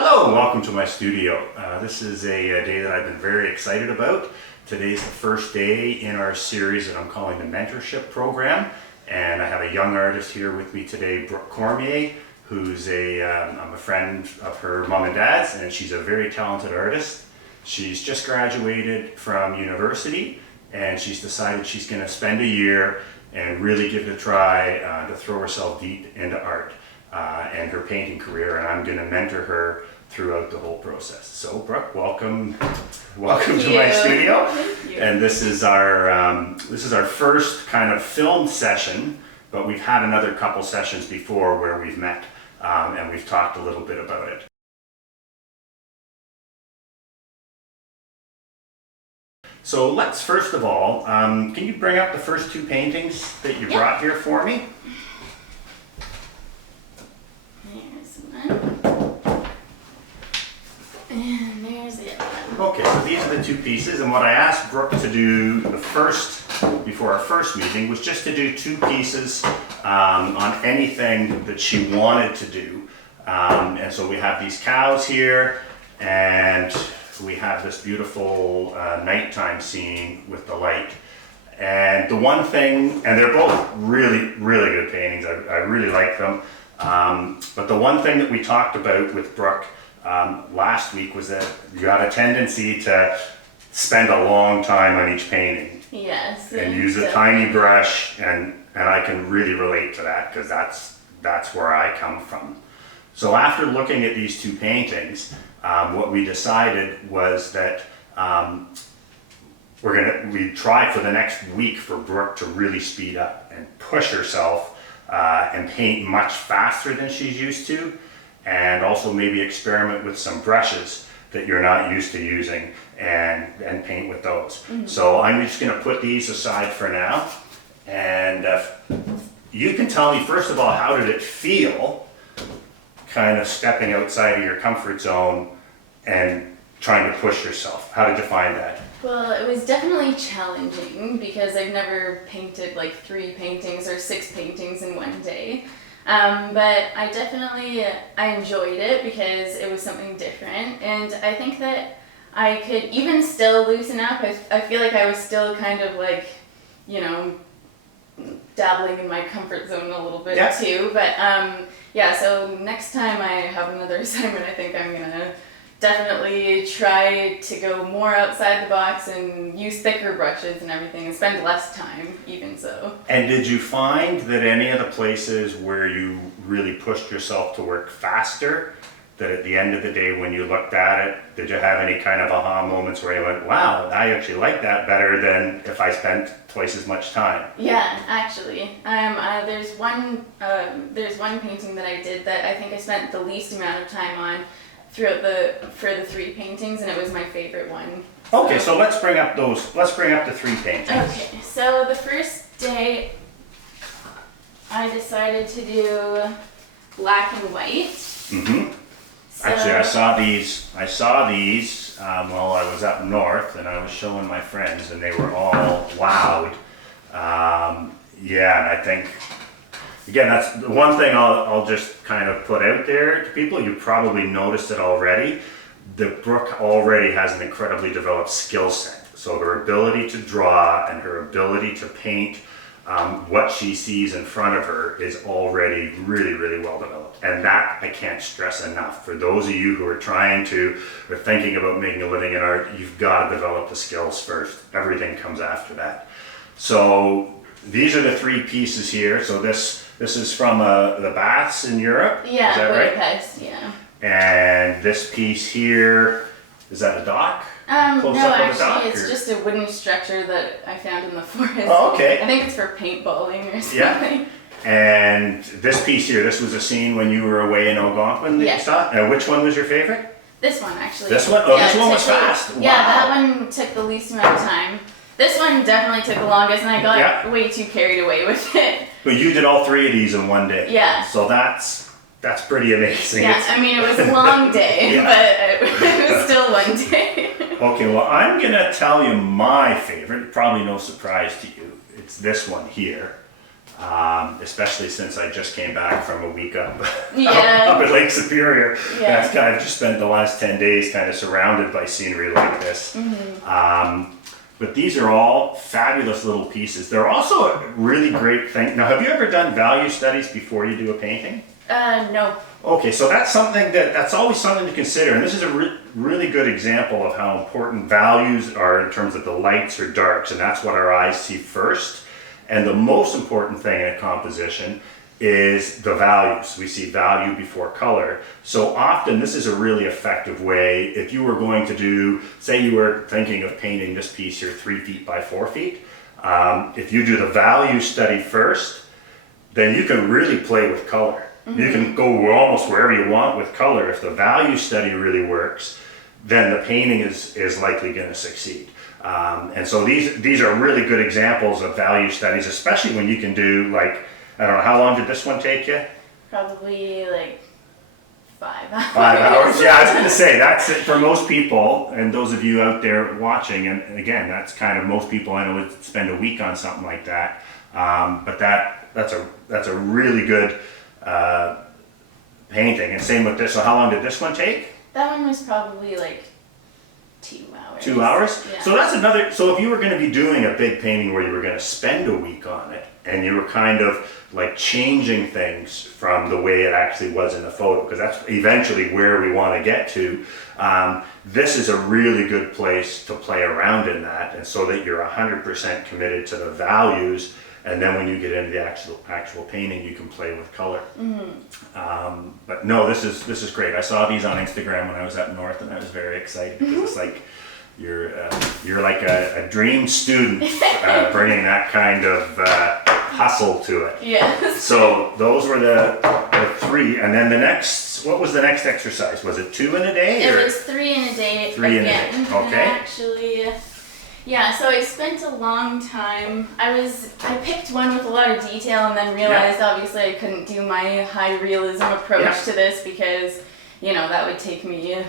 Hello and welcome to my studio. This is a day that I've been very excited about. Today's the first day in our series that I'm calling the Mentorship Program, and I have a young artist here with me today, Brooke Cormier, who's I'm a friend of her mom and dad's, and she's a very talented artist. She's just graduated from university, and she's decided she's going to spend a year and really give it a try to throw herself deep into art and her painting career, and I'm going to mentor her throughout the whole process. So Brooke, welcome to my studio. And this is our first kind of film session, but we've had another couple sessions before where we've met and we've talked a little bit about it. So let's first of all, can you bring up the first two paintings that you brought here for me? There's one. And there's the other one. Okay, so these are the two pieces, and what I asked Brooke to do before our first meeting was just to do two pieces on anything that she wanted to do. And so we have these cows here, and we have this beautiful nighttime scene with the light. And the one thing, and they're both really, really good paintings, I really like them. But the one thing that we talked about with Brooke last week was that you got a tendency to spend a long time on each painting. Yes. And use a tiny brush, and I can really relate to that because that's where I come from. So after looking at these two paintings, what we decided was that we try for the next week for Brooke to really speed up and push herself and paint much faster than she's used to, and also maybe experiment with some brushes that you're not used to using and paint with those. Mm-hmm. So I'm just going to put these aside for now, and you can tell me first of all, how did it feel kind of stepping outside of your comfort zone and trying to push yourself? How did you find that? Well, it was definitely challenging because I've never painted like 3 paintings or 6 paintings in one day. But I enjoyed it because it was something different, and I think that I could even still loosen up. I feel like I was still kind of like, dabbling in my comfort zone a little bit too. But so next time I have another assignment, I think I'm gonna definitely try to go more outside the box and use thicker brushes and everything and spend less time even so. And did you find that any of the places where you really pushed yourself to work faster, that at the end of the day when you looked at it, did you have any kind of aha moments where you went, wow, I actually like that better than if I spent twice as much time? Yeah, actually. There's one painting that I did that I think I spent the least amount of time on for the 3 paintings, and it was my favorite one. Okay, so let's bring up the 3 paintings. Okay, so the first day I decided to do black and white. Mm-hmm. So, actually, I saw these while I was up north, and I was showing my friends, and they were all wowed. And I think, again, that's the one thing I'll just kind of put out there to people. You probably noticed it already. That Brooke already has an incredibly developed skill set. So her ability to draw and her ability to paint what she sees in front of her is already really, really well developed. And that I can't stress enough. For those of you who are thinking about making a living in art, you've got to develop the skills first. Everything comes after that. So these are the 3 pieces here. So this is from the baths in Europe. Yeah, is that Budapest, right? Yeah. And this piece here, is that a dock? No, actually, it's just a wooden structure that I found in the forest. Oh, okay. I think it's for paintballing or something. Yeah. And this piece here, this was a scene when you were away in Algonquin that you saw? And which one was your favorite? This one, actually. This one? Oh, this one was fast. Yeah, that one took the least amount of time. This one definitely took the longest, and I got way too carried away with it. But you did all 3 of these in one day. Yeah. So that's pretty amazing. Yeah, it was a long day, but it was still one day. Okay, well, I'm going to tell you my favorite, probably no surprise to you. It's this one here. especially since I just came back from a week up, Yeah. up at Lake Superior. Yeah. That's kind of just spent the last 10 days kind of surrounded by scenery like this. But these are all fabulous little pieces. They're also a really great thing. Now, have you ever done value studies before you do a painting? No. Okay, so that's something that's always something to consider, and this is a really good example of how important values are in terms of the lights or darks, and that's what our eyes see first. And the most important thing in a composition is the values. We see value before color. So often this is a really effective way. If you were going to do, say you were thinking of painting this piece here 3 feet by 4 feet, if you do the value study first, then you can really play with color. You can go almost wherever you want with color. If the value study really works, then the painting is likely going to succeed. And so these are really good examples of value studies, especially when you can do, like, I don't know, how long did this one take you? Probably like 5 hours. 5 hours? Yeah, I was going to say, that's it for most people, and those of you out there watching, and again, that's kind of most people I know would spend a week on something like that. But that's a really good painting. And same with this. So how long did this one take? That one was probably like 2 hours. 2 hours? Yeah. So that's another, so if you were going to be doing a big painting where you were going to spend a week on it, and you were kind of like changing things from the way it actually was in the photo, because that's eventually where we want to get to, this is a really good place to play around in that, and so that you're 100% committed to the values. And then when you get into the actual painting, you can play with color. But no, this is great. I saw these on Instagram when I was up north, and I was very excited because it's like you're like a dream student bringing that kind of hustle to it. Yes. So those were the 3, and then the next. What was the next exercise? Was it 2 in a day? It was 3 in a day. 3 in a again. day. And Okay. actually. Yeah, so I spent a long time. I picked one with a lot of detail and then realized obviously I couldn't do my high realism approach to this because, that would take me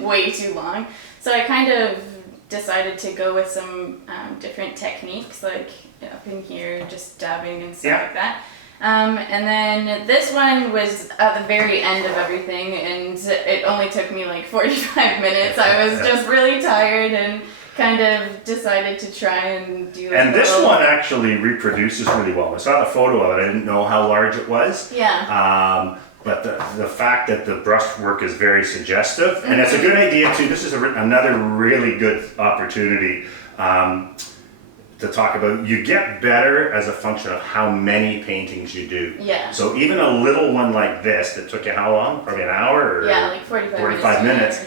way too long. So I kind of decided to go with some different techniques, like up in here, just dabbing and stuff like that. And then this one was at the very end of everything, and it only took me like 45 minutes. I was just really tired and kind of decided to try and do And this one actually reproduces really well. I saw the photo of it. I didn't know how large it was. Yeah. But the fact that the brushwork is very suggestive, and it's a good idea too. This is another really good opportunity to talk about. You get better as a function of how many paintings you do. Yeah. So even a little one like this that took you how long? Probably an hour? Or like 45 minutes.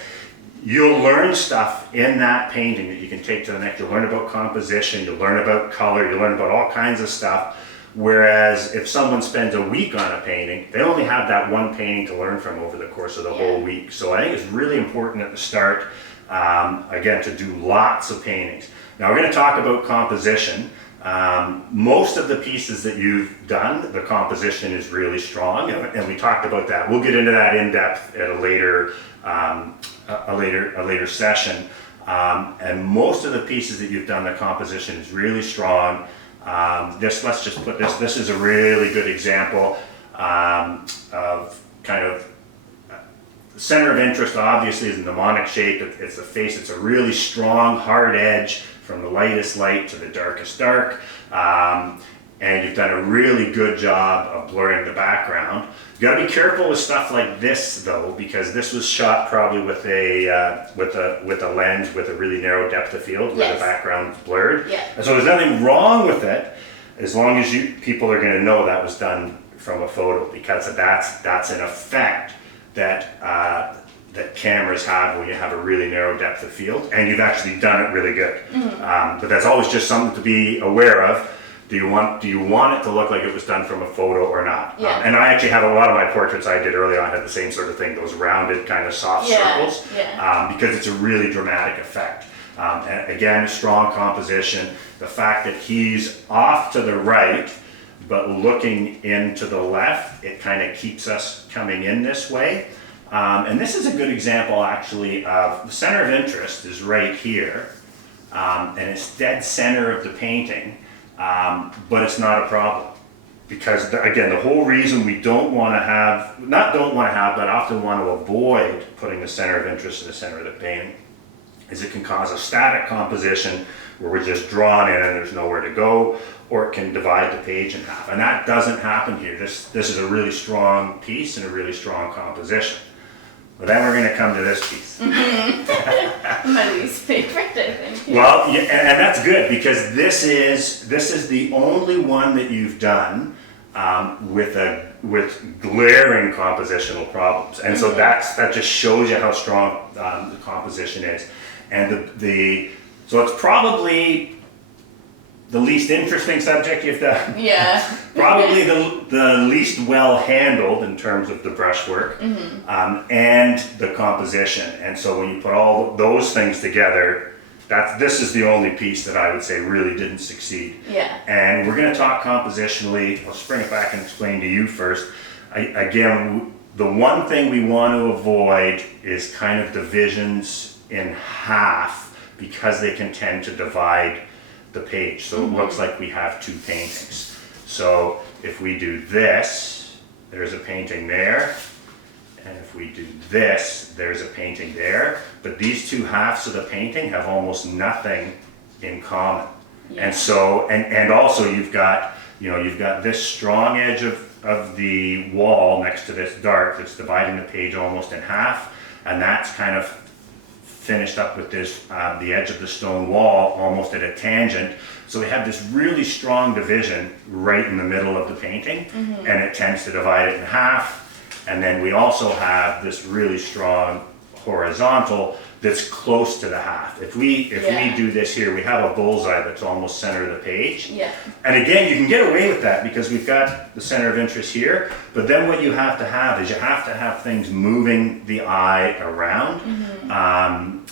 You'll learn stuff in that painting that you can take to the next. You'll learn about composition, you'll learn about color, you'll learn about all kinds of stuff. Whereas if someone spends a week on a painting, they only have that one painting to learn from over the course of the whole week. So I think it's really important at the start, again, to do lots of paintings. Now we're going to talk about composition. Most of the pieces that you've done, the composition is really strong, and we talked about that. We'll get into that in depth at a later session. And most of the pieces that you've done, the composition is really strong. Let's just put this. This is a really good example of kind of center of interest. Obviously, is a mnemonic shape. It's the face. It's a really strong, hard edge from the lightest light to the darkest dark. And you've done a really good job of blurring the background. You got to be careful with stuff like this, though, because this was shot probably with a lens with a really narrow depth of field where the background's blurred. Yeah. And so there's nothing wrong with it, as long as people are going to know that was done from a photo, because that's an effect that cameras have when you have a really narrow depth of field, and you've actually done it really good. But that's always just something to be aware of. Do you want it to look like it was done from a photo or not? Yeah. And I actually have a lot of my portraits I did early on had the same sort of thing, those rounded kind of soft circles, because it's a really dramatic effect. And again, strong composition. The fact that he's off to the right, but looking into the left, it kind of keeps us coming in this way. And this is a good example actually of the center of interest is right here, and it's dead center of the painting. But it's not a problem. because again, the whole reason we don't want to have, but often want to avoid putting the center of interest in the center of the painting is it can cause a static composition where we're just drawn in and there's nowhere to go, or it can divide the page in half. And that doesn't happen here. This is a really strong piece and a really strong composition. But then we're going to come to this piece. My least favorite, I think. Well, yeah, and that's good because this is the only one that you've done with glaring compositional problems, and so that just shows you how strong the composition is, and so it's probably the least interesting subject you've done. Yeah. Probably the least well handled in terms of the brushwork and the composition. And so when you put all those things together, this is the only piece that I would say really didn't succeed. Yeah. And we're going to talk compositionally. I'll just bring it back and explain to you first. Again, the one thing we want to avoid is kind of divisions in half because they can tend to divide the page, so it looks like we have two paintings. So if we do this, there's a painting there, and if we do this, there's a painting there, but these two halves of the painting have almost nothing in common. Yeah. And so, and also you've got this strong edge of the wall next to this dark that's dividing the page almost in half, and that's kind of finished up with this, the edge of the stone wall almost at a tangent. So we have this really strong division right in the middle of the painting, and it tends to divide it in half. And then we also have this really strong horizontal that's close to the half. If we do this here, we have a bullseye that's almost center of the page. Yeah. And again, you can get away with that because we've got the center of interest here, but then what you have to have is you have to have things moving the eye around,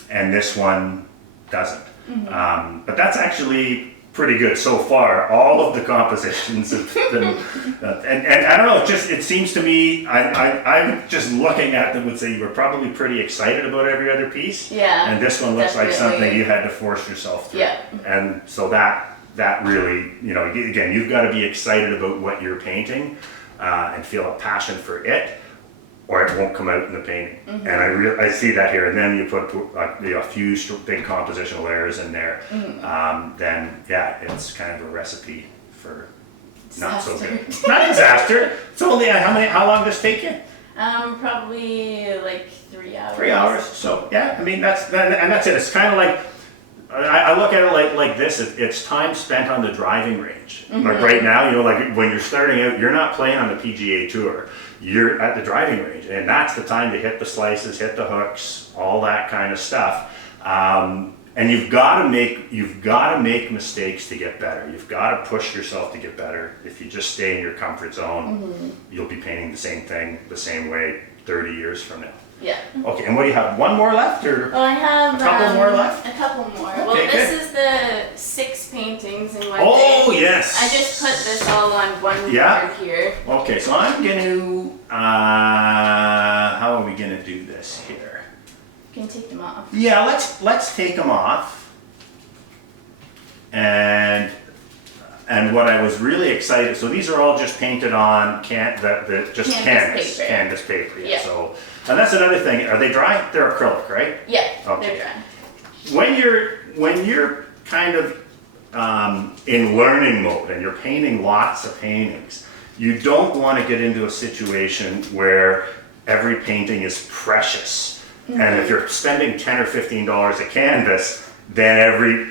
and this one doesn't. But that's actually pretty good so far. All of the compositions have been, and I don't know, it seems to me, I'm just looking at them would say you were probably pretty excited about every other piece. Yeah. And this one looks like something you had to force yourself through. Yeah. And so that really, again, you've got to be excited about what you're painting and feel a passion for it, or it won't come out in the painting. And I see that here. And then you put a few big compositional errors in there. Then yeah, it's kind of a recipe for not so good. Not disaster. It's only how long does this take you? Probably like 3 hours. 3 hours. So yeah, I mean that's it. It's kind of like I look at it like this. It's time spent on the driving range. Like right now, like when you're starting out, you're not playing on the PGA Tour. You're at the driving range, and that's the time to hit the slices, hit the hooks, all that kind of stuff. And you've got to make mistakes to get better. You've got to push yourself to get better. If you just stay in your comfort zone, you'll be painting the same thing the same way 30 years from now. Yeah. Okay, and what do you have? One more left, or Well, I have a couple more left? A couple more. Okay, well, this good. is the 6 paintings in one day. Oh, yes. I just put this all on one card here. Okay, so I'm going to, how are we going to do this here? You can take them off. Yeah, let's take them off. And what I was really excited, so these are all just painted on canvas paper. Yeah. So, and that's another thing. Are they dry? They're acrylic, right? Yeah, Okay. they're dry. When you're kind of in learning mode and you're painting lots of paintings, you don't want to get into a situation where every painting is precious. And if you're spending $10 or $15 a canvas, then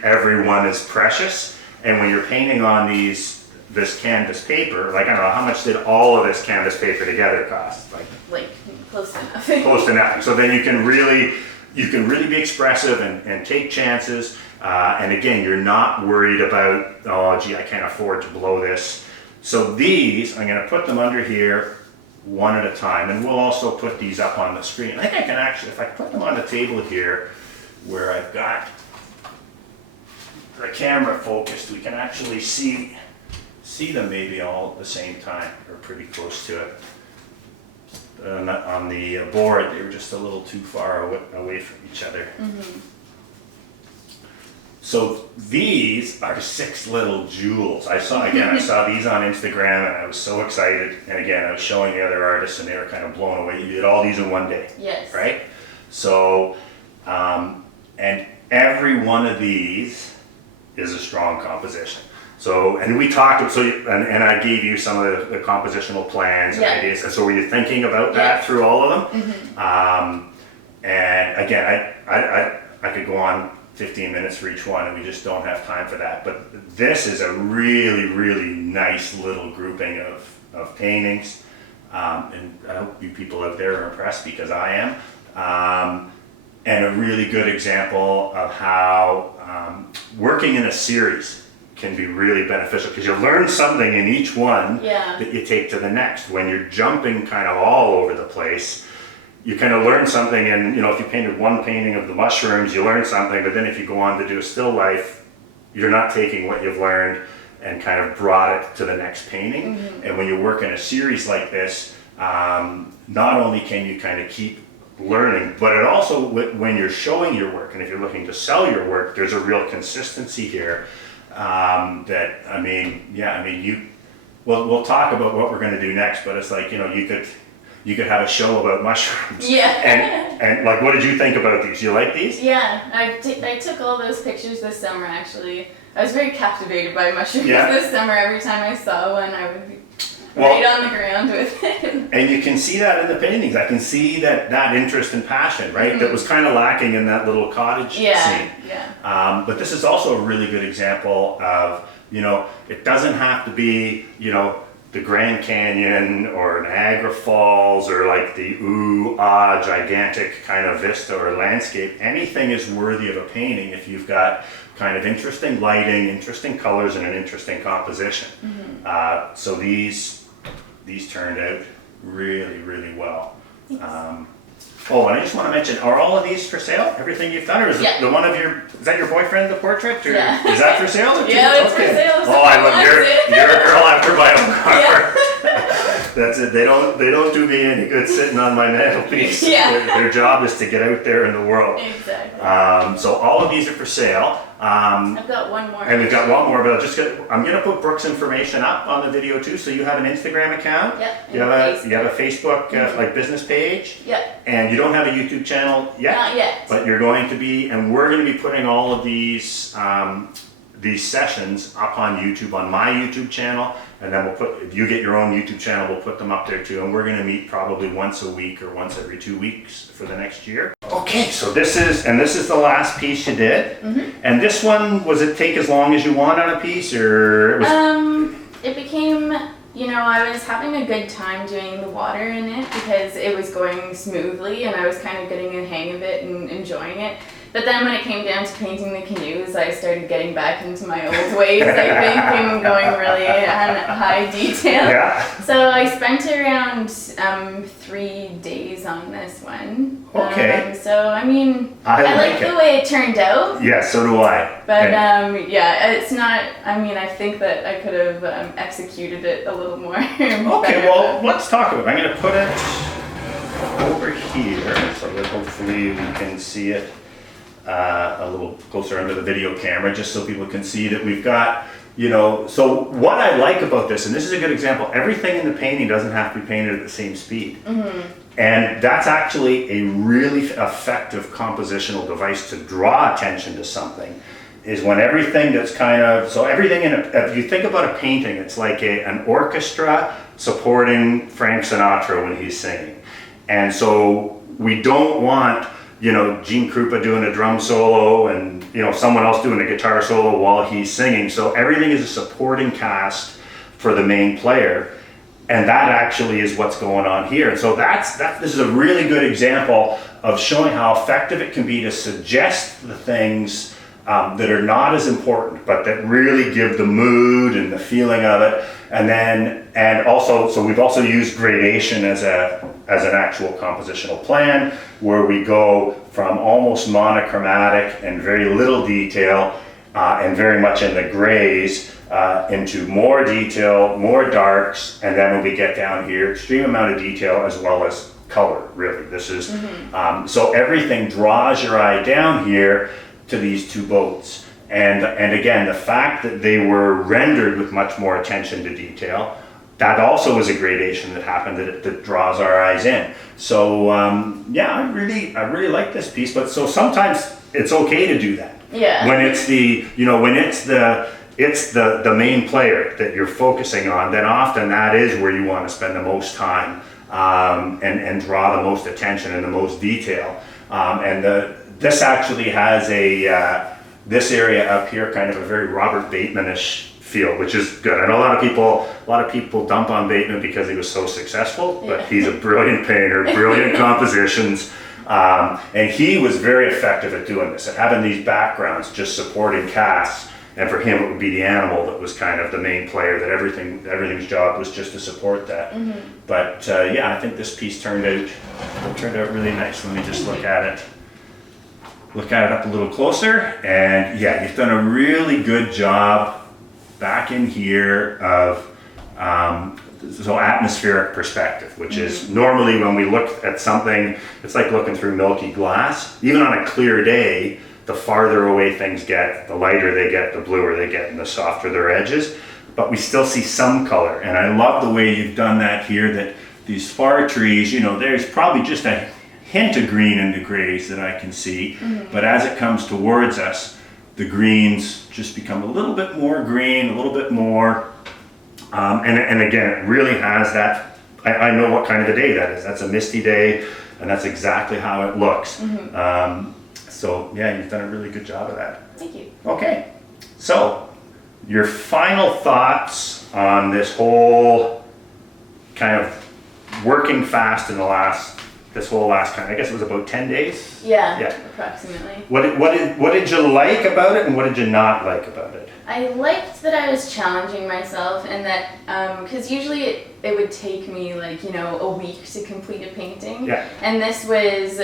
every one is precious. And when you're painting on this canvas paper, like I don't know, how much did all of this canvas paper together cost? Like close to nothing. Close to nothing. So then you can really be expressive and take chances. And again, you're not worried about, oh gee, I can't afford to blow this. So these, I'm going to put them under here one at a time, and we'll also put these up on the screen. I think I can actually, if I put them on the table here where I've got the camera focused, we can actually see them maybe all at the same time, or pretty close to it. On the board, they were just a little too far away from each other. So these are 6 little jewels. I saw these on Instagram and I was so excited. And again, I was showing the other artists and they were kind of blown away. You did all these in one day. Yes. Right? So, and every one of these is a strong composition. So, and we talked, and I gave you some of the compositional plans and ideas. And so were you thinking about that through all of them? And again, I could go on 15 minutes for each one and we just don't have time for that. But this is a really, really nice little grouping of paintings. And I hope you people out there are impressed because I am. And a really good example of how working in a series can be really beneficial because you learn something in each one that you take to the next. When you're jumping kind of all over the place, you kind of learn something, and if you painted one painting of the mushrooms, you learn something, but then if you go on to do a still life, you're not taking what you've learned and kind of brought it to the next painting. And when you work in a series like this, not only can you kind of keep learning, but it also, when you're showing your work, and if you're looking to sell your work, there's a real consistency here we'll talk about what we're going to do next, but it's like, you could have a show about mushrooms. Yeah. And like, what did you think about these? You like these? Yeah, I took all those pictures this summer, actually. I was very captivated by mushrooms this summer. Every time I saw one, I would be right on the ground with it. And you can see that in the paintings. I can see that interest and passion, right? That was kind of lacking in that little cottage scene. Yeah. But this is also a really good example of, it doesn't have to be, the Grand Canyon or Niagara Falls or like the gigantic kind of vista or landscape. Anything is worthy of a painting if you've got kind of interesting lighting, interesting colors, and an interesting composition. So these turned out really, really well. And I just want to mention, are all of these for sale? Everything you've done, or is it the one of is that your boyfriend, the portrait, or is that for sale? It's for sale. You're a girl after my own heart. That's it. They don't do me any good sitting on my mantelpiece. Their job is to get out there in the world. Exactly. So all of these are for sale. I've got one more. And we've got one more, but I'm going to put Brooke's information up on the video too. So you have an Instagram account. Yep. You have a Facebook like business page. Yep. And you don't have a YouTube channel yet. Not yet. But you're going to be, and we're going to be putting all of these sessions up on YouTube, on my YouTube channel, and then if you get your own YouTube channel, we'll put them up there too, and we're going to meet probably once a week or once every 2 weeks for the next year. Okay, so this is the last piece you did, and this one, was it take as long as you want on a piece, or? It became, I was having a good time doing the water in it because it was going smoothly and I was kind of getting a hang of it and enjoying it. But then when it came down to painting the canoes, I started getting back into my old ways, I think, and going really on high detail. Yeah. So I spent around 3 days on this one. Okay. I like the way it turned out. Yeah, so do I. But it's not, I think that I could have executed it a little more. Okay, well, let's talk about it. I'm going to put it over here so that hopefully we can see it a little closer under the video camera, just so people can see that we've got, so what I like about this, and this is a good example, everything in the painting doesn't have to be painted at the same speed. And that's actually a really effective compositional device to draw attention to something, is when everything that's if you think about a painting, it's like an orchestra supporting Frank Sinatra when he's singing. And so we don't want Gene Krupa doing a drum solo and, someone else doing a guitar solo while he's singing. So everything is a supporting cast for the main player. And that actually is what's going on here. And so this is a really good example of showing how effective it can be to suggest the things that are not as important, but that really give the mood and the feeling of it. So we've also used gradation as an actual compositional plan, where we go from almost monochromatic and very little detail and very much in the grays into more detail, more darks, and then when we get down here, extreme amount of detail as well as color, really. This is, so everything draws your eye down here to these two boats. And again, the fact that they were rendered with much more attention to detail, that also is a gradation that happened that draws our eyes in. So yeah, I really like this piece. But so sometimes it's okay to do that. Yeah. When it's the main player that you're focusing on, then often that is where you want to spend the most time and draw the most attention and the most detail. This actually has this area up here, kind of a very Robert Bateman-ish feel, which is good. I know a lot of people dump on Bateman because he was so successful, but he's a brilliant painter, brilliant compositions, and he was very effective at doing this, at having these backgrounds just supporting casts. And for him, it would be the animal that was kind of the main player, that everything's job was just to support that. But yeah, I think this piece turned out really nice. Let me just look at it up a little closer. And yeah, you've done a really good job back in here of so atmospheric perspective, which is normally when we look at something, it's like looking through milky glass. Even on a clear day, the farther away things get, the lighter they get, the bluer they get, and the softer their edges. But we still see some color, and I love the way you've done that here, that these far trees, there's probably just a hint of green in the grays that I can see, but as it comes towards us, the greens just become a little bit more green, a little bit more, and again, it really has that, I know what kind of a day that is. That's a misty day, and that's exactly how it looks. So yeah, you've done a really good job of that. Thank you. Okay, so your final thoughts on this whole kind of working fast in this whole last kind, I guess it was about 10 days? Yeah. Approximately. What did you like about it, and what did you not like about it? I liked that I was challenging myself, and that because usually it would take me like a week to complete a painting. Yeah. And this was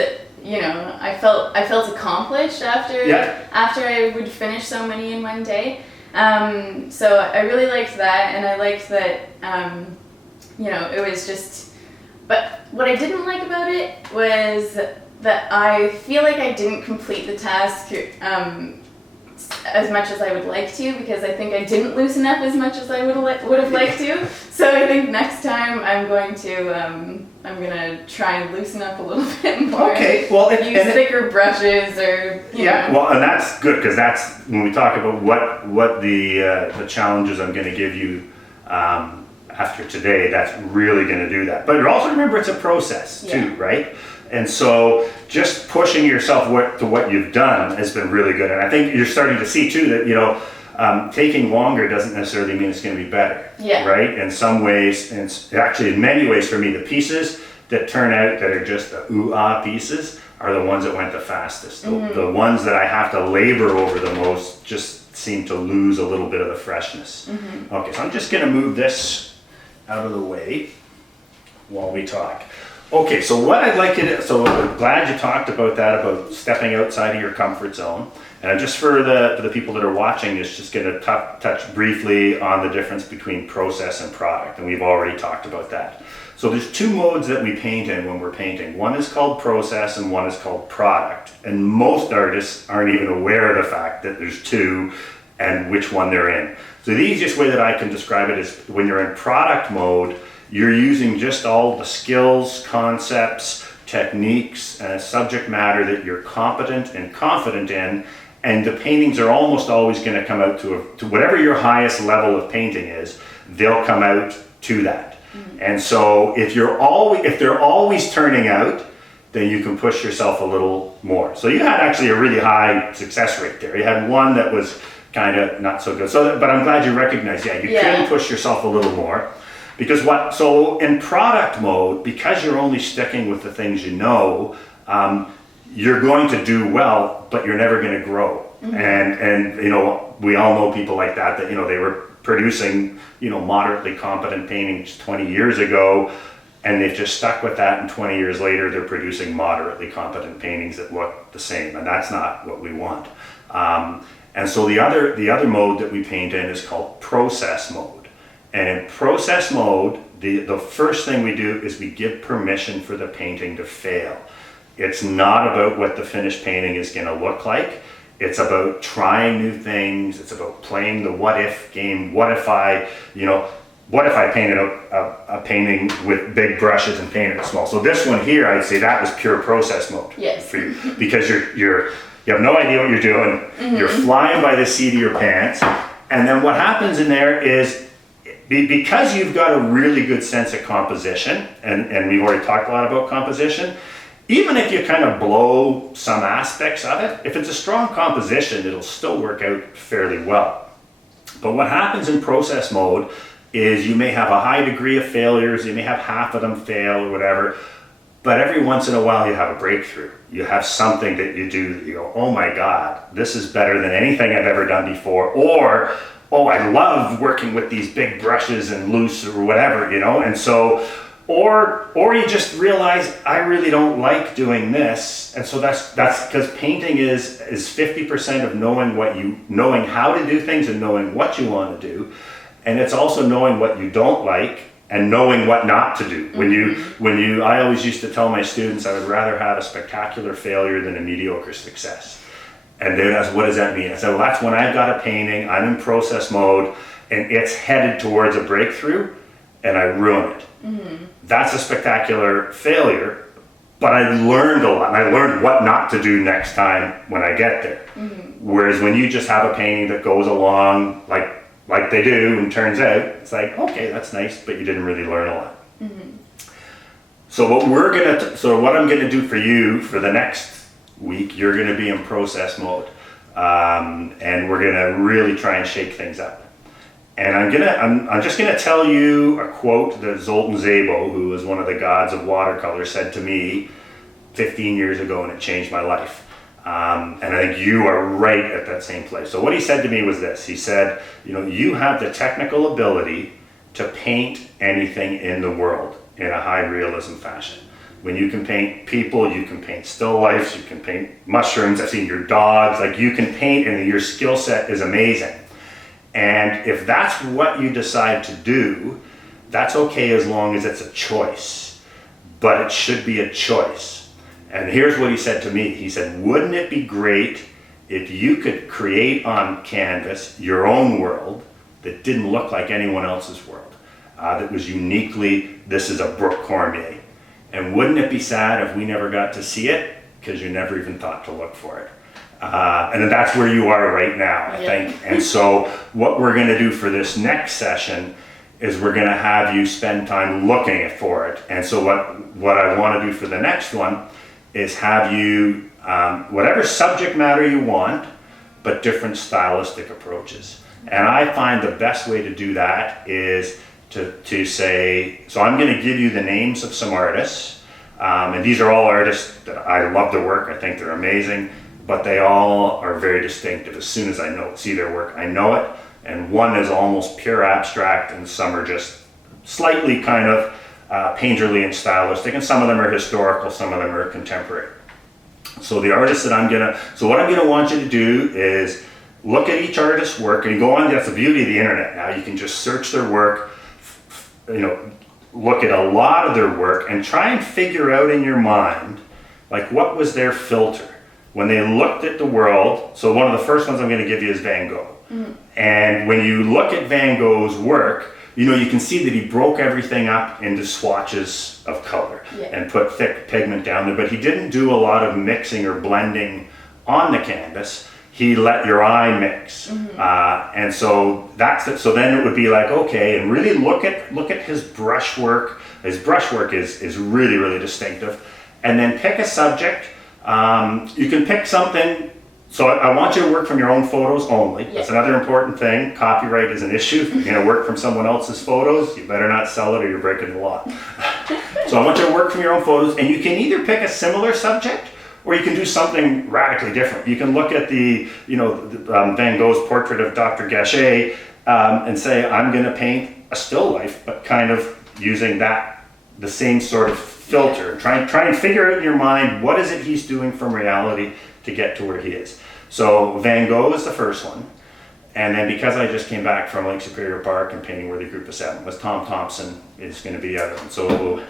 I felt accomplished after I would finish so many in one day. So I really liked that, and I liked that it was just. But what I didn't like about it was that I feel like I didn't complete the task as much as I would like to, because I think I didn't loosen up as much as I would have liked to. So I think next time I'm going to try and loosen up a little bit more. Okay, well, use thicker brushes or well, and that's good, because that's when we talk about what the challenges I'm going to give you after today. That's really going to do that. But also remember, it's a process too, right? And so just pushing yourself to what you've done has been really good. And I think you're starting to see too that, taking longer doesn't necessarily mean it's going to be better, right? In some ways, and actually in many ways for me, the pieces that turn out that are just the ooh-ah pieces are the ones that went the fastest. The ones that I have to labor over the most just seem to lose a little bit of the freshness. Okay, so I'm just going to move this out of the way while we talk. Okay, so what I'd like you to, so I'm glad you talked about that, about stepping outside of your comfort zone. And just for the people that are watching this, just going to touch briefly on the difference between process and product. And we've already talked about that. So there's two modes that we paint in when we're painting. One is called process and one is called product. And most artists aren't even aware of the fact that there's two and which one they're in. So the easiest way that I can describe it is when you're in product mode, you're using just all the skills, concepts, techniques, and subject matter that you're competent and confident in, and the paintings are almost always going to come out to whatever your highest level of painting is, they'll come out to that. And so if they're always turning out, then you can push yourself a little more. So you had actually a really high success rate there. You had one that was kind of not so good. But I'm glad you recognized, you can push yourself a little more. Because so in product mode, because you're only sticking with the things you're going to do well, but you're never going to grow. And we all know people like that they were producing moderately competent paintings 20 years ago, and they've just stuck with that, and 20 years later they're producing moderately competent paintings that look the same, and that's not what we want. And so the other mode that we paint in is called process mode. And in process mode, the first thing we do is we give permission for the painting to fail. It's not about what the finished painting is going to look like. It's about trying new things. It's about playing the what if game. What if I painted a painting with big brushes and painted it small? So this one here, I'd say that was pure process mode for you, because you have no idea what you're doing. You're flying by the seat of your pants. And then what happens in there is, because you've got a really good sense of composition, and we've already talked a lot about composition, even if you kind of blow some aspects of it, if it's a strong composition, it'll still work out fairly well. But what happens in process mode is you may have a high degree of failures, you may have half of them fail or whatever, but every once in a while you have a breakthrough. You have something that you do that you go, oh my God, this is better than anything I've ever done before, or oh, I love working with these big brushes and loose or whatever, and so, or you just realize I really don't like doing this, and so that's because painting is 50% of knowing how to do things and knowing what you want to do, and it's also knowing what you don't like and knowing what not to do. I always used to tell my students I would rather have a spectacular failure than a mediocre success. And they'd ask, what does that mean? I said, well, that's when I've got a painting, I'm in process mode, and it's headed towards a breakthrough, and I ruin it. That's a spectacular failure, but I learned a lot, and I learned what not to do next time when I get there. Whereas when you just have a painting that goes along like they do, and turns out, it's like, okay, that's nice, but you didn't really learn a lot. So what I'm gonna do for you for the next week, you're going to be in process mode, and we're going to really try and shake things up. And I'm just going to tell you a quote that Zoltan Szabo, who was one of the gods of watercolor, said to me 15 years ago, and it changed my life. And I think you are right at that same place. So what he said to me was this. He said, you have the technical ability to paint anything in the world in a high realism fashion. When you can paint people, you can paint still lifes, you can paint mushrooms, I've seen your dogs, you can paint, and your skill set is amazing. And if that's what you decide to do, that's okay as long as it's a choice. But it should be a choice. And here's what he said to me. He said, wouldn't it be great if you could create on canvas your own world that didn't look like anyone else's world? That was uniquely, this is a Brooke Cormier. And wouldn't it be sad if we never got to see it because you never even thought to look for it? And that's where you are right now, I think. And so what we're going to do for this next session is we're going to have you spend time looking for it. And so what I want to do for the next one is have you, whatever subject matter you want, but different stylistic approaches. And I find the best way to do that is to say, so I'm going to give you the names of some artists, and these are all artists that I love their work, I think they're amazing, but they all are very distinctive. As soon as I see their work, I know it, and one is almost pure abstract, and some are just slightly kind of painterly and stylistic, and some of them are historical, some of them are contemporary. So the artists that what I'm gonna want you to do is look at each artist's work, and go on, that's the beauty of the internet now, you can just search their work, look at a lot of their work and try and figure out in your mind, what was their filter when they looked at the world. So one of the first ones I'm going to give you is Van Gogh. And when you look at Van Gogh's work, you can see that he broke everything up into swatches of color and put thick pigment down there, but he didn't do a lot of mixing or blending on the canvas. He let your eye mix, and so that's it. So then it would be okay, and really look at his brushwork. His brushwork is really, really distinctive. And then pick a subject. You can pick something. So I want you to work from your own photos only. That's another important thing. Copyright is an issue. If you're going to work from someone else's photos, you better not sell it or you're breaking the law. So I want you to work from your own photos, and you can either pick a similar subject, or you can do something radically different. You can look at Van Gogh's portrait of Dr. Gachet and say, I'm going to paint a still life, but kind of using the same sort of filter. Try and figure out in your mind, what is it he's doing from reality to get to where he is. So Van Gogh is the first one. And then because I just came back from Lake Superior Park and painting Worthy Group of Seven, was Tom Thompson is going to be out of them. So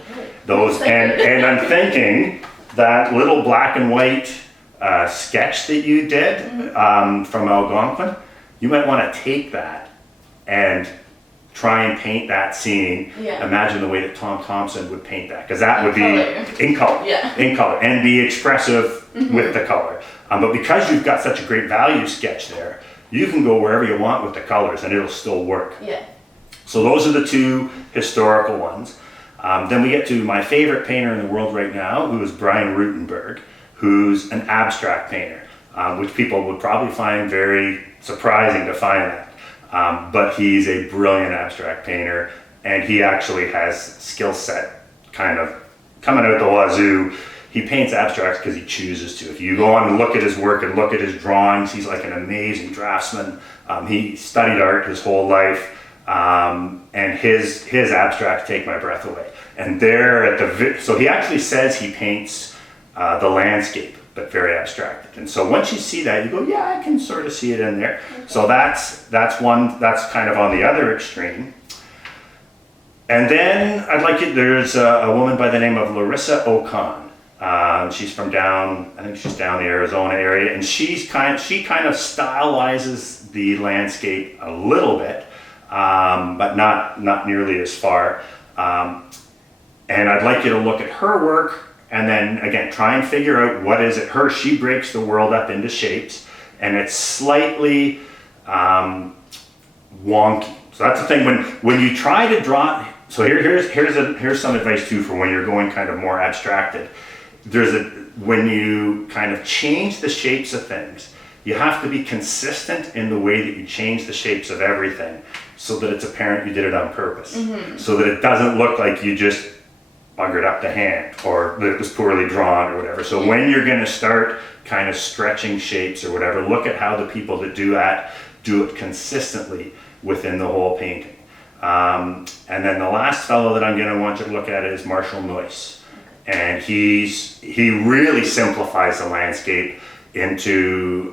those, and I'm thinking that little black and white sketch that you did from Algonquin, you might want to take that and try and paint that scene. Yeah. Imagine the way that Tom Thompson would paint that, because that In would color. be in color, Yeah. in color, and be expressive with the color. But because you've got such a great value sketch there, you can go wherever you want with the colors and it'll still work. Yeah. So those are the two historical ones. Then we get to my favorite painter in the world right now, who is Brian Rutenberg, who's an abstract painter, which people would probably find very surprising to find that. But he's a brilliant abstract painter, and he actually has skill set kind of coming out the wazoo. He paints abstracts because he chooses to. If you go on and look at his work and look at his drawings, he's like an amazing draftsman. He studied art his whole life, and his abstracts take my breath away. And there at so he actually says he paints the landscape, but very abstracted. And so once you see that, you go, yeah, I can sort of see it in there. Okay. So that's kind of on the other extreme. And then there's a woman by the name of Larissa Ocon. She's from I think she's down the Arizona area, and she kind of stylizes the landscape a little bit, but not nearly as far. And I'd like you to look at her work, and then again try and figure out what is it. She breaks the world up into shapes, and it's slightly wonky. So that's the thing when you try to draw. So here's some advice too for when you're going kind of more abstracted. When you kind of change the shapes of things, you have to be consistent in the way that you change the shapes of everything, so that it's apparent you did it on purpose, so that it doesn't look like you just buggered up the hand or that it was poorly drawn or whatever. So when you're going to start kind of stretching shapes or whatever, look at how the people that do that do it consistently within the whole painting. And then the last fellow that I'm going to want you to look at is Marshall Noyce. And he really simplifies the landscape into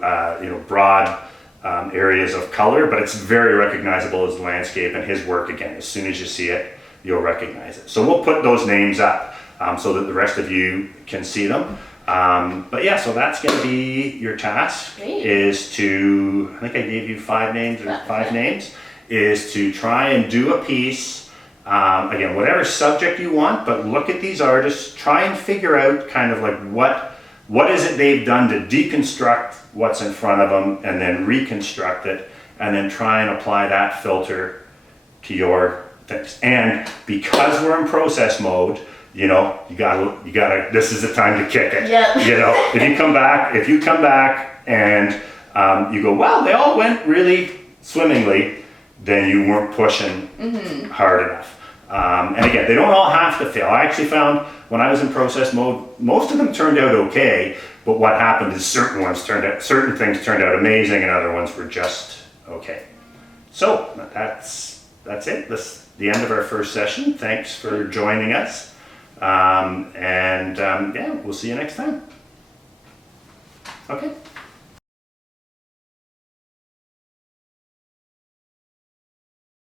broad areas of color, but it's very recognizable as landscape. And his work, again, as soon as you see it, you'll recognize it. So we'll put those names up so that the rest of you can see them. But yeah, so that's going to be your task. Great. Is to, I think I gave you 5 names or 5 names, is to try and do a piece. Again, whatever subject you want, but look at these artists, try and figure out kind of like what is it they've done to deconstruct what's in front of them and then reconstruct it, and then try and apply that filter to your things. And because we're in process mode, you gotta, this is the time to kick it. Yep. If you come back and you go, wow, they all went really swimmingly, then you weren't pushing hard enough. And again, they don't all have to fail. I actually found when I was in process mode, most of them turned out okay, but what happened is certain things turned out amazing and other ones were just okay. So that's it. That's the end of our first session. Thanks for joining us. Yeah, we'll see you next time. Okay.